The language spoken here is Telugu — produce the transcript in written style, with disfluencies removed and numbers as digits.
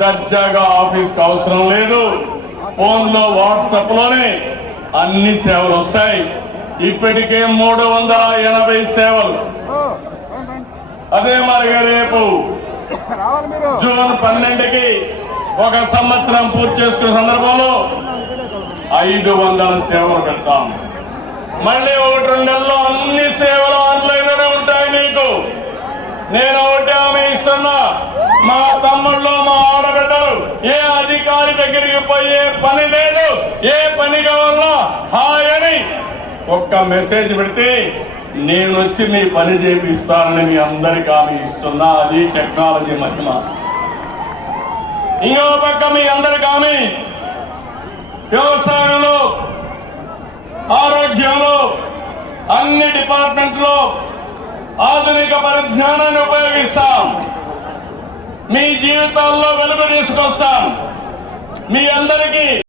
దర్జాగా ఆఫీస్కి అవసరం లేదు, ఫోన్లో వాట్సాప్ లోనే అన్ని సేవలు వస్తాయి. ఇప్పటికే 380 సేవలు. అదే మరి రేపు జూన్ 12కి 1 సంవత్సరం పూర్తి చేసుకునే సందర్భంలో 500 సేవలు పెడతాం. మళ్ళీ 1-2 నెలల్లో అన్ని సేవలు ఆన్లైన్ లోనే ఉంటాయి. మీకు నేను ఒకటి హామీ ఇస్తున్నా, మా తమ్ముళ్ళు మా ఆడబిడ్డలు ఏ అధికారి దగ్గరికి పోయే పని లేదు. ఏ పని కావాలన్నా హాయ్ అని ఒక్క మెసేజ్ పెడితే నేను వచ్చి మీ పని చేపిస్తానని మీ అందరికి హామీ ఇస్తున్నా. అది టెక్నాలజీ మహిమ. ఇంకో పక్క మీ అందరికి హామీ, వ్యవసాయంలో, ఆరోగ్యంలో, అన్ని డిపార్ట్మెంట్లో ఆధునిక పరిజ్ఞానాన్ని ఉపయోగిస్తాం. మీ జీవితాల్లో వెలుగు తీసుకొస్తాం. మీ అందరికీ